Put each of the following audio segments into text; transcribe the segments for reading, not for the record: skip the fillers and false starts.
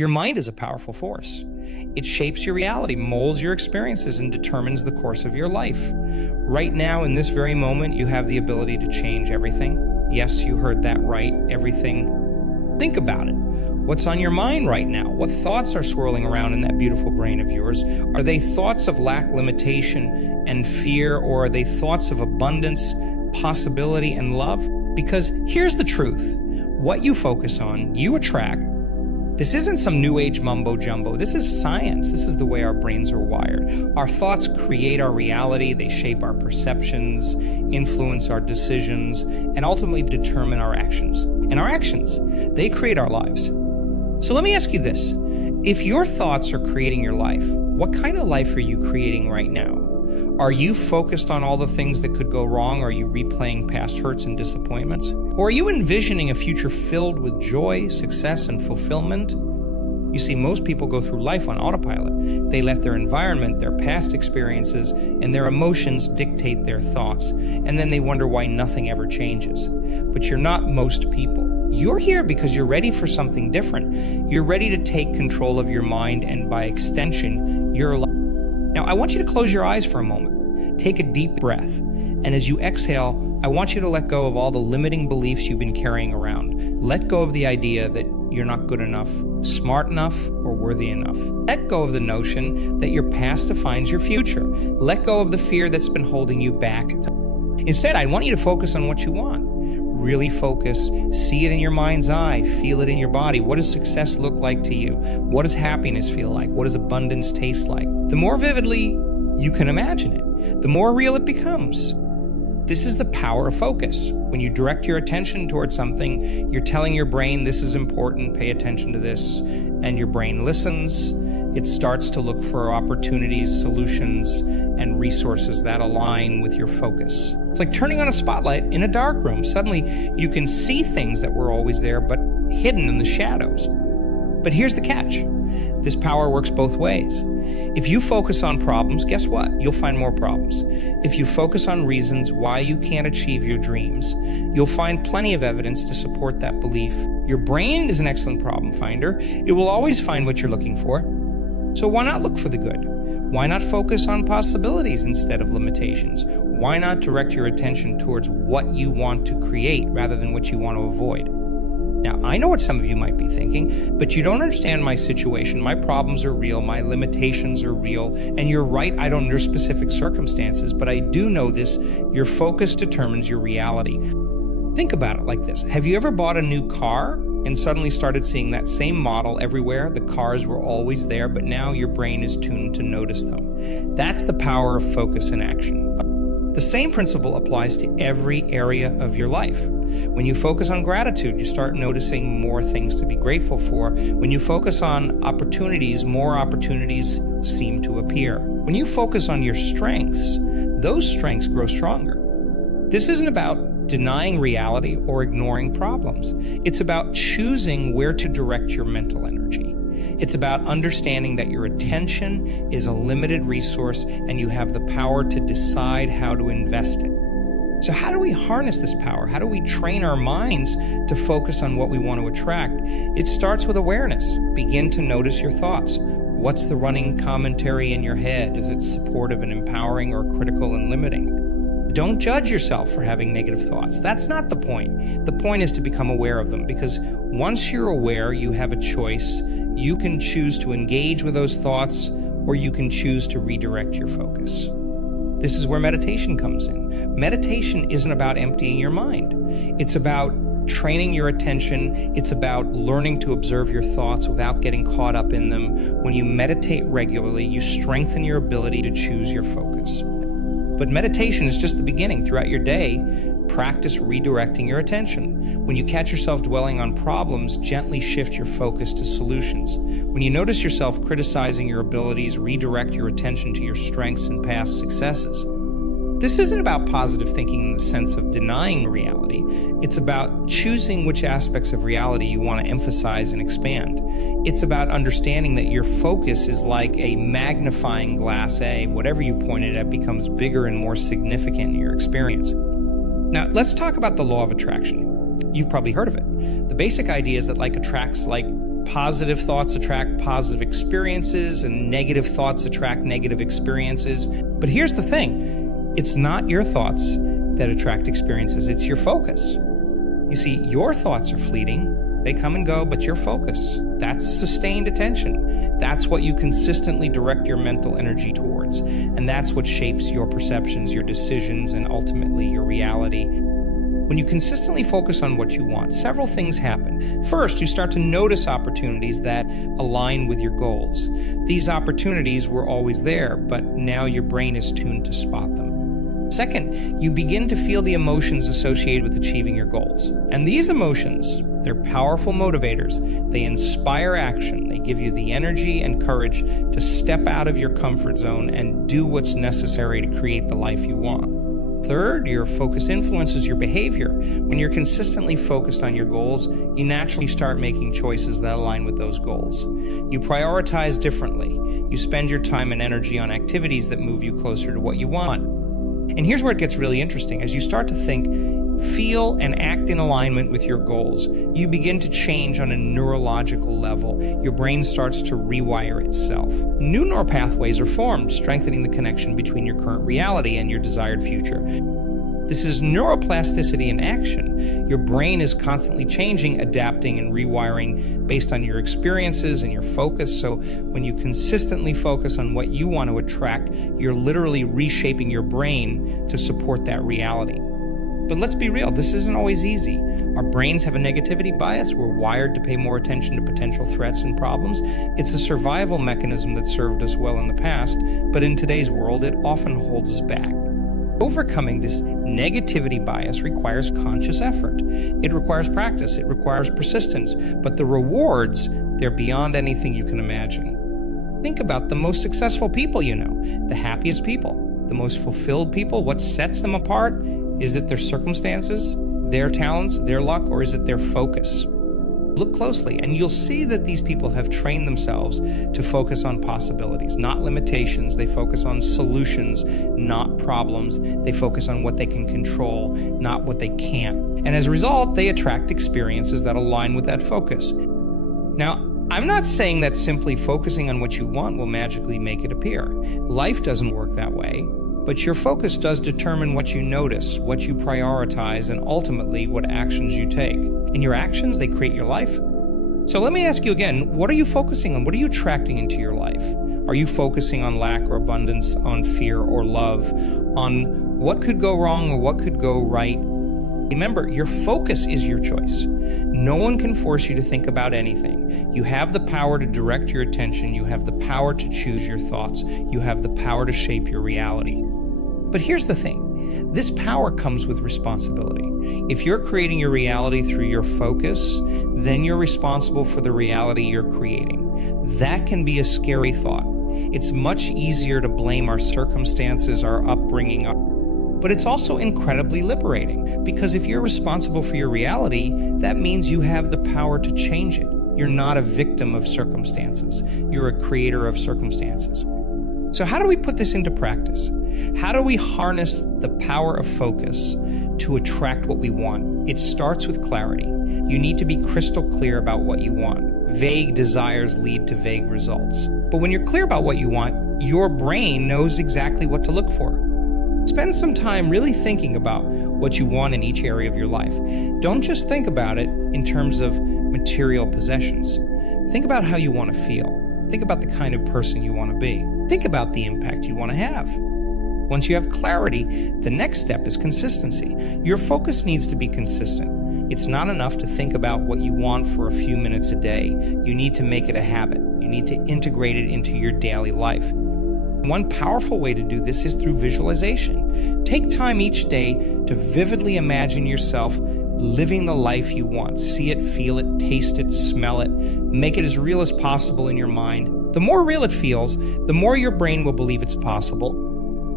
Your mind is a powerful force. It shapes your reality, molds your experiences, and determines the course of your life. Right now, in this very moment, you have the ability to change everything. Yes, you heard that right, everything. Think about it. What's on your mind right now? What thoughts are swirling around in that beautiful brain of yours? Are they thoughts of lack, limitation, and fear, or are they thoughts of abundance, possibility, and love? Because here's the truth. What you focus on, you attract. This isn't some new age mumbo jumbo. This is science. This is the way our brains are wired. Our thoughts create our reality. They shape our perceptions, influence our decisions, and ultimately determine our actions. And our actions, they create our lives. So let me ask you this. If your thoughts are creating your life, what kind of life are you creating right now? Are you focused on all the things that could go wrong? Are you replaying past hurts and disappointments? Or are you envisioning a future filled with joy, success, and fulfillment? You see, most people go through life on autopilot. They let their environment, their past experiences, and their emotions dictate their thoughts, and then they wonder why nothing ever changes. But you're not most people. You're here because you're ready for something different. You're ready to take control of your mind, and by extension, your life. Now, I want you to close your eyes for a moment. Take a deep breath. And as you exhale, I want you to let go of all the limiting beliefs you've been carrying around. Let go of the idea that you're not good enough, smart enough, or worthy enough. Let go of the notion that your past defines your future. Let go of the fear that's been holding you back. Instead, I want you to focus on what you want. Really focus, see it in your mind's eye, feel it in your body. What does success look like to you? What does happiness feel like? What does abundance taste like? The more vividly you can imagine it, the more real it becomes. This is the power of focus. When you direct your attention towards something, you're telling your brain, this is important, pay attention to this, and your brain listens. It starts to look for opportunities, solutions, and resources that align with your focus. It's like turning on a spotlight in a dark room. Suddenly, you can see things that were always there, but hidden in the shadows. But here's the catch. This power works both ways. If you focus on problems, guess what? You'll find more problems. If you focus on reasons why you can't achieve your dreams, you'll find plenty of evidence to support that belief. Your brain is an excellent problem finder. It will always find what you're looking for. So why not look for the good? Why not focus on possibilities instead of limitations? Why not direct your attention towards what you want to create rather than what you want to avoid? Now, I know what some of you might be thinking, but you don't understand my situation. My problems are real, my limitations are real, and you're right, I don't know your specific circumstances, but I do know this, your focus determines your reality. Think about it like this. Have you ever bought a new car and suddenly started seeing that same model everywhere? The cars were always there, but now your brain is tuned to notice them. That's the power of focus in action. The same principle applies to every area of your life. When you focus on gratitude, you start noticing more things to be grateful for. When you focus on opportunities, more opportunities seem to appear. When you focus on your strengths, those strengths grow stronger. This isn't about denying reality or ignoring problems. It's about choosing where to direct your mental energy. It's about understanding that your attention is a limited resource and you have the power to decide how to invest it. So how do we harness this power? How do we train our minds to focus on what we want to attract? It starts with awareness. Begin to notice your thoughts. What's the running commentary in your head? Is it supportive and empowering or critical and limiting? Don't judge yourself for having negative thoughts. That's not the point. The point is to become aware of them, because once you're aware, you have a choice. You can choose to engage with those thoughts, or you can choose to redirect your focus. This is where meditation comes in. Meditation isn't about emptying your mind. It's about training your attention. It's about learning to observe your thoughts without getting caught up in them. When you meditate regularly, you strengthen your ability to choose your focus. But meditation is just the beginning. Throughout your day, practice redirecting your attention. When you catch yourself dwelling on problems, gently shift your focus to solutions. When you notice yourself criticizing your abilities, redirect your attention to your strengths and past successes. This isn't about positive thinking in the sense of denying reality. It's about choosing which aspects of reality you want to emphasize and expand. It's about understanding that your focus is like a magnifying glass. Whatever you point it at becomes bigger and more significant in your experience. Now, let's talk about the law of attraction. You've probably heard of it. The basic idea is that like attracts like, Positive thoughts attract positive experiences, and negative thoughts attract negative experiences. But here's the thing, it's not your thoughts that attract experiences, it's your focus. You see, your thoughts are fleeting, they come and go, but your focus, that's sustained attention. That's what you consistently direct your mental energy towards. And that's what shapes your perceptions, your decisions, and ultimately your reality. When you consistently focus on what you want, several things happen. First, you start to notice opportunities that align with your goals. These opportunities were always there, but now your brain is tuned to spot them. Second, you begin to feel the emotions associated with achieving your goals. And these emotions, they're powerful motivators. They inspire action. They give you the energy and courage to step out of your comfort zone and do what's necessary to create the life you want. Third, your focus influences your behavior. When you're consistently focused on your goals, you naturally start making choices that align with those goals. You prioritize differently. You spend your time and energy on activities that move you closer to what you want. And here's where it gets really interesting. As you start to think, feel, and act in alignment with your goals, you begin to change on a neurological level. Your brain starts to rewire itself. New neural pathways are formed, strengthening the connection between your current reality and your desired future. This is neuroplasticity in action. Your brain is constantly changing, adapting, and rewiring based on your experiences and your focus. So when you consistently focus on what you want to attract, you're literally reshaping your brain to support that reality. But let's be real, this isn't always easy. Our brains have a negativity bias. We're wired to pay more attention to potential threats and problems. It's a survival mechanism that served us well in the past, but in today's world, it often holds us back. Overcoming this negativity bias requires conscious effort. It requires practice, it requires persistence, but the rewards, they're beyond anything you can imagine. Think about the most successful people you know, the happiest people, the most fulfilled people. What sets them apart? Is it their circumstances, their talents, their luck, or is it their focus? Look closely, and you'll see that these people have trained themselves to focus on possibilities, not limitations. They focus on solutions, not problems. They focus on what they can control, not what they can't. And as a result, they attract experiences that align with that focus. Now, I'm not saying that simply focusing on what you want will magically make it appear. Life doesn't work that way. But your focus does determine what you notice, what you prioritize, and ultimately what actions you take. And your actions, they create your life. So let me ask you again, what are you focusing on? What are you attracting into your life? Are you focusing on lack or abundance, on fear or love, on what could go wrong or what could go right? Remember, your focus is your choice. No one can force you to think about anything. You have the power to direct your attention. You have the power to choose your thoughts. You have the power to shape your reality. But here's the thing. This power comes with responsibility. If you're creating your reality through your focus, then you're responsible for the reality you're creating. That can be a scary thought. It's much easier to blame our circumstances, our upbringing, but it's also incredibly liberating, because if you're responsible for your reality, that means you have the power to change it. You're not a victim of circumstances. You're a creator of circumstances. So how do we put this into practice? How do we harness the power of focus to attract what we want? It starts with clarity. You need to be crystal clear about what you want. Vague desires lead to vague results. But when you're clear about what you want, your brain knows exactly what to look for. Spend some time really thinking about what you want in each area of your life. Don't just think about it in terms of material possessions. Think about how you want to feel. Think about the kind of person you want to be. Think about the impact you want to have. Once you have clarity, the next step is consistency. Your focus needs to be consistent. It's not enough to think about what you want for a few minutes a day. You need to make it a habit. You need to integrate it into your daily life. One powerful way to do this is through visualization. Take time each day to vividly imagine yourself living the life you want. See it, feel it, taste it, smell it. Make it as real as possible in your mind. The more real it feels, the more your brain will believe it's possible.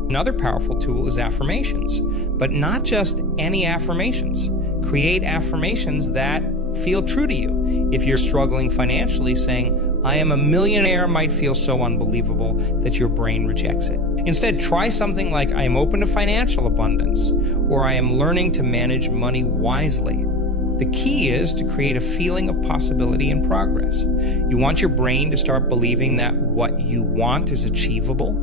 Another powerful tool is affirmations, but not just any affirmations. Create affirmations that feel true to you. If you're struggling financially, saying, "I am a millionaire," might feel so unbelievable that your brain rejects it. Instead, try something like, "I am open to financial abundance," or "I am learning to manage money wisely." The key is to create a feeling of possibility and progress. You want your brain to start believing that what you want is achievable,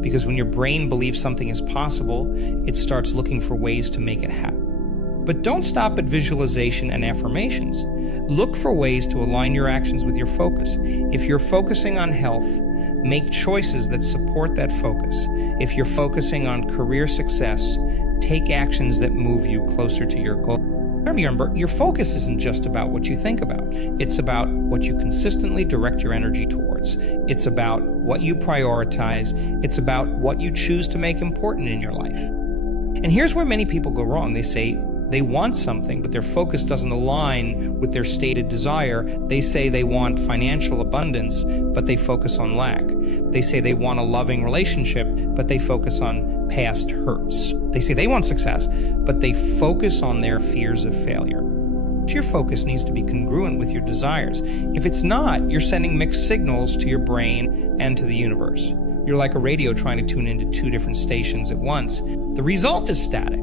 because when your brain believes something is possible, it starts looking for ways to make it happen. But don't stop at visualization and affirmations. Look for ways to align your actions with your focus. If you're focusing on health, make choices that support that focus. If you're focusing on career success, take actions that move you closer to your goal. Remember, your focus isn't just about what you think about. It's about what you consistently direct your energy towards. It's about what you prioritize. It's about what you choose to make important in your life. And here's where many people go wrong. They say they want something, but their focus doesn't align with their stated desire. They say they want financial abundance, but they focus on lack. They say they want a loving relationship, but they focus on past hurts. They say they want success, but they focus on their fears of failure. Your focus needs to be congruent with your desires. If it's not, you're sending mixed signals to your brain and to the universe. You're like a radio trying to tune into two different stations at once. The result is static.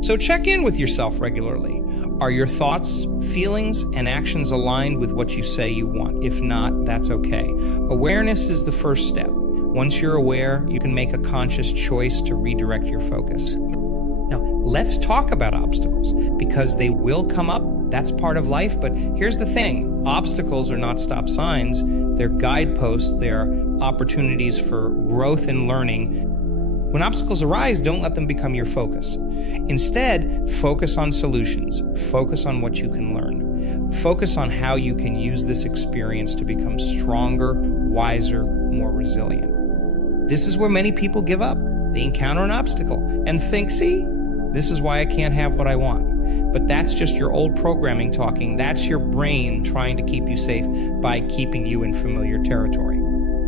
So check in with yourself regularly. Are your thoughts, feelings, and actions aligned with what you say you want? If not, that's okay. Awareness is the first step. Once you're aware, you can make a conscious choice to redirect your focus. Now, let's talk about obstacles, because they will come up. That's part of life. But here's the thing. Obstacles are not stop signs. They're guideposts. They're opportunities for growth and learning. When obstacles arise, don't let them become your focus. Instead, focus on solutions. Focus on what you can learn. Focus on how you can use this experience to become stronger, wiser, more resilient. This is where many people give up. They encounter an obstacle and think, see, this is why I can't have what I want. But that's just your old programming talking. That's your brain trying to keep you safe by keeping you in familiar territory.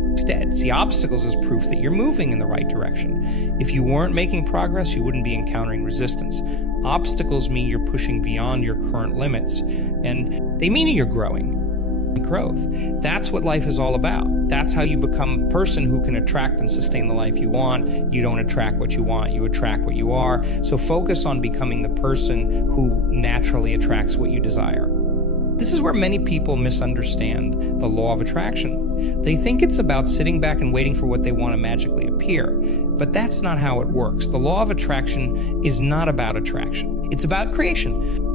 Instead, see obstacles as proof that you're moving in the right direction. If you weren't making progress, you wouldn't be encountering resistance. Obstacles mean you're pushing beyond your current limits, and they mean you're growing. Growth. That's what life is all about. That's how you become a person who can attract and sustain the life you want. You don't attract what you want, you attract what you are. So focus on becoming the person who naturally attracts what you desire. This is where many people misunderstand the law of attraction. They think it's about sitting back and waiting for what they want to magically appear. But that's not how it works. The law of attraction is not about attraction. It's about creation.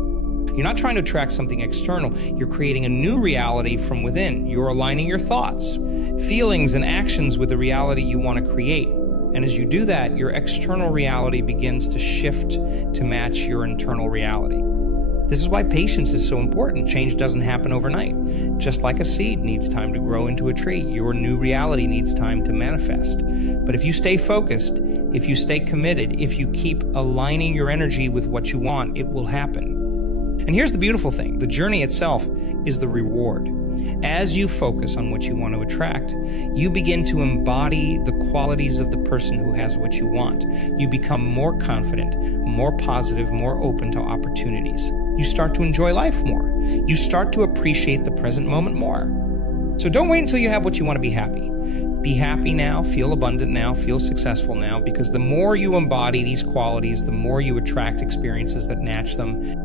You're not trying to attract something external. You're creating a new reality from within. You're aligning your thoughts, feelings, and actions with the reality you want to create. And as you do that, your external reality begins to shift to match your internal reality. This is why patience is so important. Change doesn't happen overnight. Just like a seed needs time to grow into a tree, your new reality needs time to manifest. But if you stay focused, if you stay committed, if you keep aligning your energy with what you want, it will happen. And here's the beautiful thing. The journey itself is the reward. As you focus on what you want to attract, you begin to embody the qualities of the person who has what you want. You become more confident, more positive, more open to opportunities. You start to enjoy life more. You start to appreciate the present moment more. So don't wait until you have what you want to be happy. Be happy now, feel abundant now, feel successful now, because the more you embody these qualities, the more you attract experiences that match them.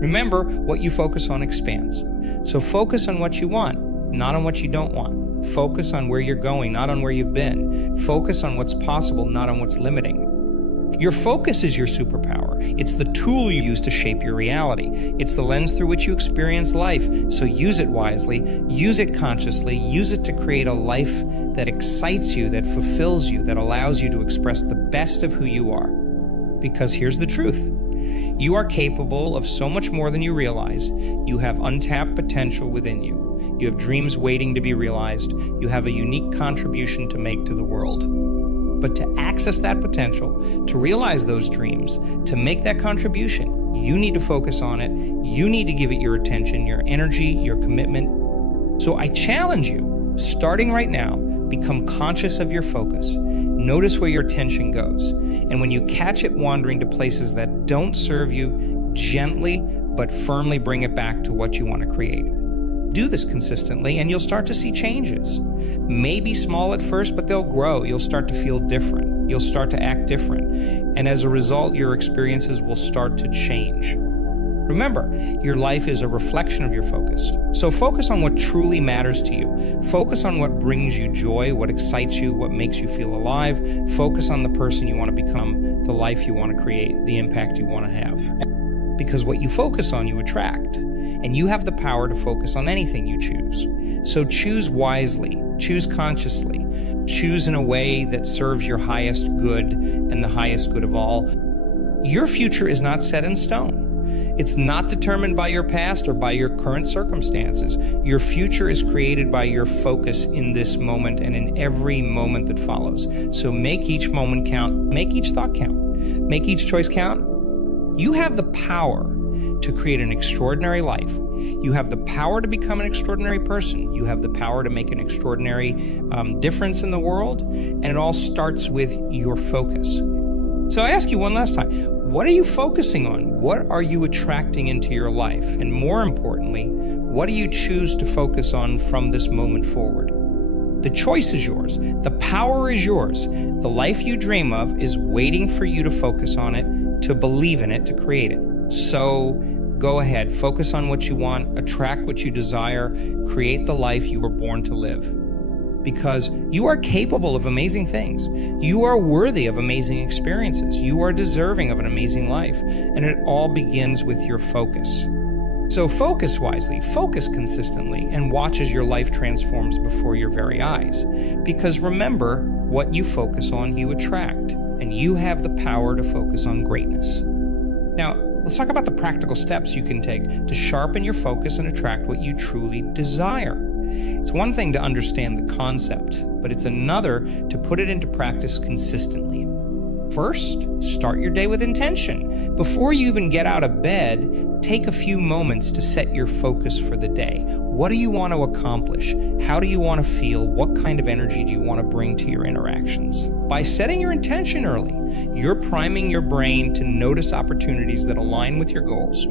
Remember, what you focus on expands. So focus on what you want, not on what you don't want. Focus on where you're going, not on where you've been. Focus on what's possible, not on what's limiting. Your focus is your superpower. It's the tool you use to shape your reality. It's the lens through which you experience life. So use it wisely, use it consciously, use it to create a life that excites you, that fulfills you, that allows you to express the best of who you are. Because here's the truth. You are capable of so much more than you realize. You have untapped potential within you. You have dreams waiting to be realized. You have a unique contribution to make to the world. But to access that potential, to realize those dreams, to make that contribution, you need to focus on it. You need to give it your attention, your energy, your commitment. So I challenge you, starting right now, become conscious of your focus. Notice where your attention goes. And when you catch it wandering to places that don't serve you, gently but firmly bring it back to what you want to create. Do this consistently and you'll start to see changes. Maybe small at first, but they'll grow. You'll start to feel different. You'll start to act different. And as a result, your experiences will start to change. Remember, your life is a reflection of your focus. So focus on what truly matters to you. Focus on what brings you joy, what excites you, what makes you feel alive. Focus on the person you want to become, the life you want to create, the impact you want to have. Because what you focus on, you attract. And you have the power to focus on anything you choose. So choose wisely, choose consciously, choose in a way that serves your highest good and the highest good of all. Your future is not set in stone. It's not determined by your past or by your current circumstances. Your future is created by your focus in this moment and in every moment that follows. So make each moment count, make each thought count, make each choice count. You have the power to create an extraordinary life. You have the power to become an extraordinary person. You have the power to make an extraordinary difference in the world. And it all starts with your focus. So I ask you one last time, what are you focusing on? What are you attracting into your life? And more importantly, what do you choose to focus on from this moment forward? The choice is yours. The power is yours. The life you dream of is waiting for you to focus on it, to believe in it, to create it. So go ahead, focus on what you want, attract what you desire, create the life you were born to live. Because you are capable of amazing things. You are worthy of amazing experiences. You are deserving of an amazing life. And it all begins with your focus. So focus wisely, focus consistently, and watch as your life transforms before your very eyes. Because remember, what you focus on, you attract. And you have the power to focus on greatness. Now, let's talk about the practical steps you can take to sharpen your focus and attract what you truly desire. It's one thing to understand the concept, but it's another to put it into practice consistently. First, start your day with intention. Before you even get out of bed, take a few moments to set your focus for the day. What do you want to accomplish? How do you want to feel? What kind of energy do you want to bring to your interactions? By setting your intention early, you're priming your brain to notice opportunities that align with your goals.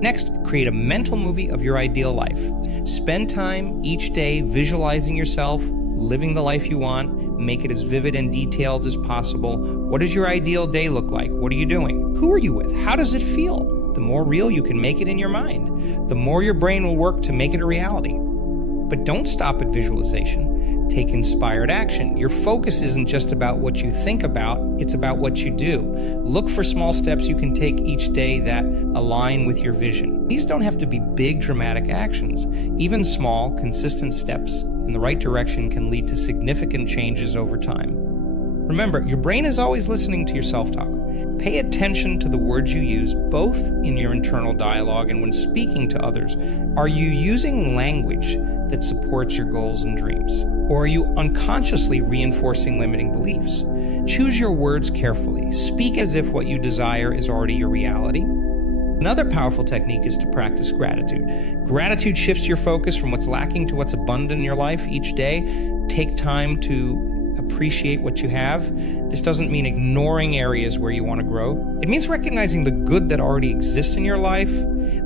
Next, create a mental movie of your ideal life. Spend time each day visualizing yourself, living the life you want. Make it as vivid and detailed as possible. What does your ideal day look like? What are you doing? Who are you with? How does it feel? The more real you can make it in your mind, the more your brain will work to make it a reality. But don't stop at visualization. Take inspired action. Your focus isn't just about what you think about, it's about what you do. Look for small steps you can take each day that align with your vision. These don't have to be big, dramatic actions. Even small, consistent steps in the right direction can lead to significant changes over time. Remember, your brain is always listening to your self-talk. Pay attention to the words you use, both in your internal dialogue and when speaking to others. Are you using language that supports your goals and dreams? Or are you unconsciously reinforcing limiting beliefs? Choose your words carefully. Speak as if what you desire is already your reality. Another powerful technique is to practice gratitude. Gratitude shifts your focus from what's lacking to what's abundant in your life each day. Take time to appreciate what you have. This doesn't mean ignoring areas where you want to grow. It means recognizing the good that already exists in your life.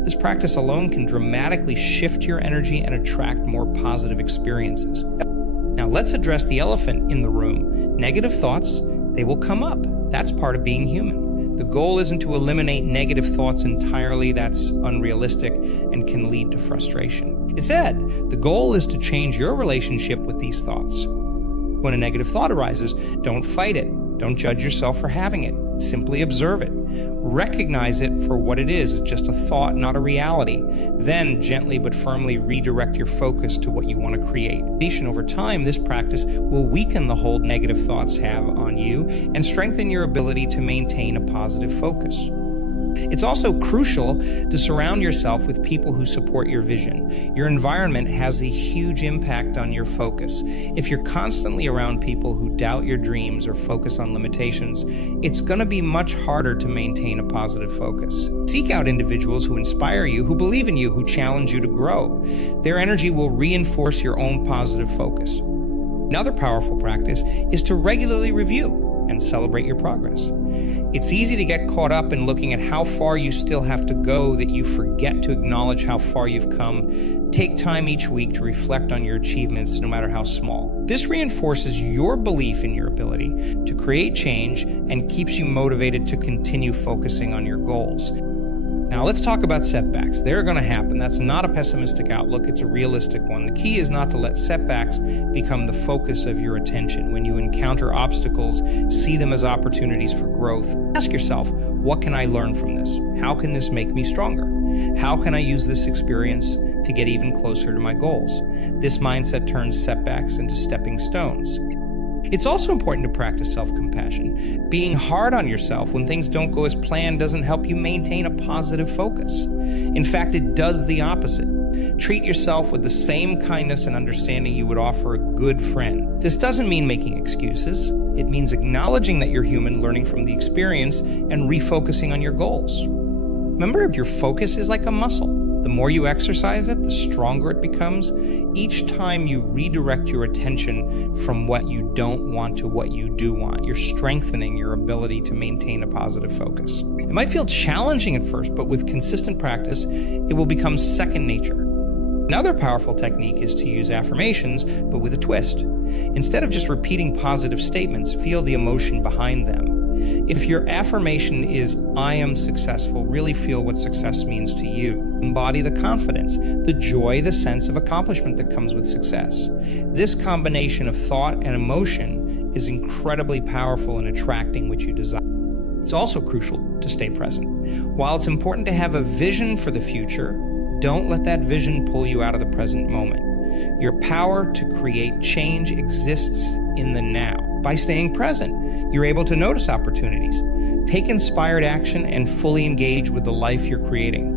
This practice alone can dramatically shift your energy and attract more positive experiences. Now let's address the elephant in the room. Negative thoughts, they will come up. That's part of being human. The goal isn't to eliminate negative thoughts entirely. That's unrealistic and can lead to frustration. Instead, the goal is to change your relationship with these thoughts. When a negative thought arises, don't fight it. Don't judge yourself for having it. Simply observe it. Recognize it for what it is, just a thought, not a reality. Then gently but firmly redirect your focus to what you want to create. Over time, this practice will weaken the hold negative thoughts have on you and strengthen your ability to maintain a positive focus. It's also crucial to surround yourself with people who support your vision. Your environment has a huge impact on your focus. If you're constantly around people who doubt your dreams or focus on limitations, it's going to be much harder to maintain a positive focus. Seek out individuals who inspire you, who believe in you, who challenge you to grow. Their energy will reinforce your own positive focus. Another powerful practice is to regularly review and celebrate your progress. It's easy to get caught up in looking at how far you still have to go that you forget to acknowledge how far you've come. Take time each week to reflect on your achievements, no matter how small. This reinforces your belief in your ability to create change and keeps you motivated to continue focusing on your goals. Now let's talk about setbacks. They're going to happen. That's not a pessimistic outlook. It's a realistic one. The key is not to let setbacks become the focus of your attention. When you encounter obstacles, see them as opportunities for growth. Ask yourself, what can I learn from this? How can this make me stronger? How can I use this experience to get even closer to my goals? This mindset turns setbacks into stepping stones. It's also important to practice self-compassion. Being hard on yourself when things don't go as planned doesn't help you maintain a positive focus. In fact, it does the opposite. Treat yourself with the same kindness and understanding you would offer a good friend. This doesn't mean making excuses. It means acknowledging that you're human, learning from the experience, and refocusing on your goals. Remember, your focus is like a muscle. The more you exercise it, the stronger it becomes. Each time you redirect your attention from what you don't want to what you do want, you're strengthening your ability to maintain a positive focus. It might feel challenging at first, but with consistent practice, it will become second nature. Another powerful technique is to use affirmations, but with a twist. Instead of just repeating positive statements, feel the emotion behind them. If your affirmation is, I am successful, really feel what success means to you. Embody the confidence, the joy, the sense of accomplishment that comes with success. This combination of thought and emotion is incredibly powerful in attracting what you desire. It's also crucial to stay present. While it's important to have a vision for the future, don't let that vision pull you out of the present moment. Your power to create change exists in the now. By staying present, you're able to notice opportunities, take inspired action, and fully engage with the life you're creating.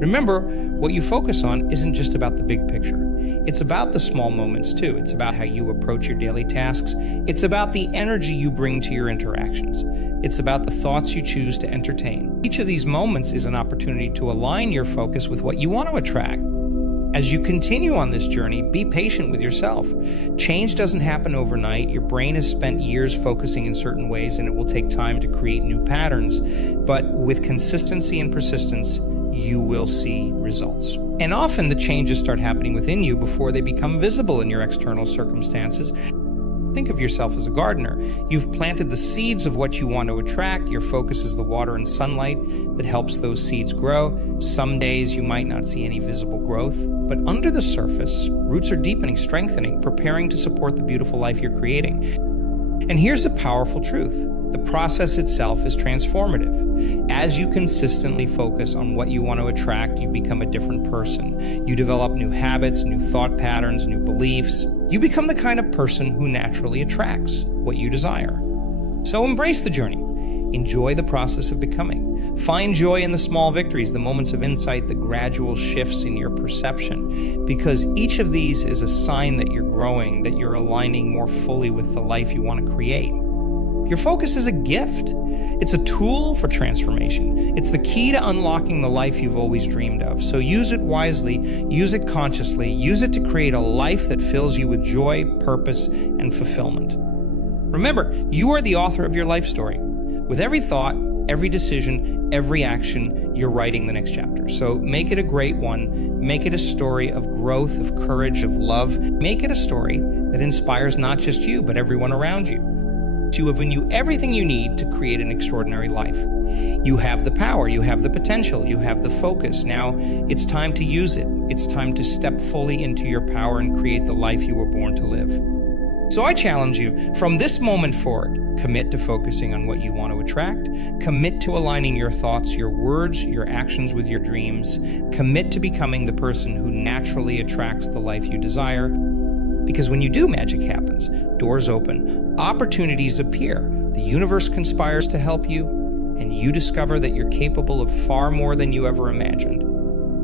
Remember, what you focus on isn't just about the big picture. It's about the small moments too. It's about how you approach your daily tasks. It's about the energy you bring to your interactions. It's about the thoughts you choose to entertain. Each of these moments is an opportunity to align your focus with what you want to attract. As you continue on this journey, be patient with yourself. Change doesn't happen overnight. Your brain has spent years focusing in certain ways, and it will take time to create new patterns. But with consistency and persistence, you will see results. And often the changes start happening within you before they become visible in your external circumstances. Think of yourself as a gardener. You've planted the seeds of what you want to attract. Your focus is the water and sunlight that helps those seeds grow. Some days you might not see any visible growth, but under the surface, roots are deepening, strengthening, preparing to support the beautiful life you're creating. And here's the powerful truth. The process itself is transformative. As you consistently focus on what you want to attract, you become a different person. You develop new habits, new thought patterns, new beliefs. You become the kind of person who naturally attracts what you desire. So embrace the journey. Enjoy the process of becoming. Find joy in the small victories, the moments of insight, the gradual shifts in your perception, because each of these is a sign that you're growing, that you're aligning more fully with the life you want to create. Your focus is a gift. It's a tool for transformation. It's the key to unlocking the life you've always dreamed of. So use it wisely, use it consciously, use it to create a life that fills you with joy, purpose, and fulfillment. Remember, you are the author of your life story. With every thought, every decision, every action, you're writing the next chapter. So make it a great one. Make it a story of growth, of courage, of love. Make it a story that inspires not just you, but everyone around you. You have in you everything you need to create an extraordinary life. You have the power, you have the potential, you have the focus. Now it's time to use it. It's time to step fully into your power and create the life you were born to live. So I challenge you, from this moment forward, commit to focusing on what you want to attract. Commit to aligning your thoughts, your words, your actions with your dreams. Commit to becoming the person who naturally attracts the life you desire. Because when you do, magic happens. Doors open, opportunities appear, the universe conspires to help you, and you discover that you're capable of far more than you ever imagined.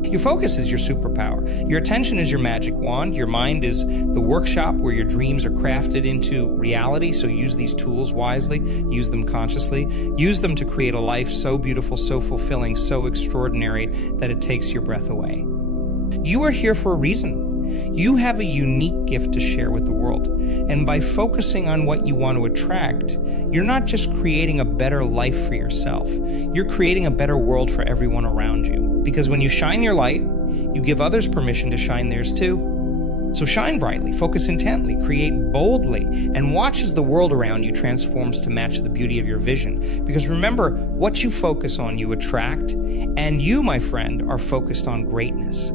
Your focus is your superpower. Your attention is your magic wand. Your mind is the workshop where your dreams are crafted into reality. So use these tools wisely, use them consciously, use them to create a life so beautiful, so fulfilling, so extraordinary that it takes your breath away. You are here for a reason. You have a unique gift to share with the world. And by focusing on what you want to attract, you're not just creating a better life for yourself. You're creating a better world for everyone around you. Because when you shine your light, you give others permission to shine theirs too. So shine brightly, focus intently, create boldly, and watch as the world around you transforms to match the beauty of your vision. Because remember, what you focus on, you attract, and you, my friend, are focused on greatness.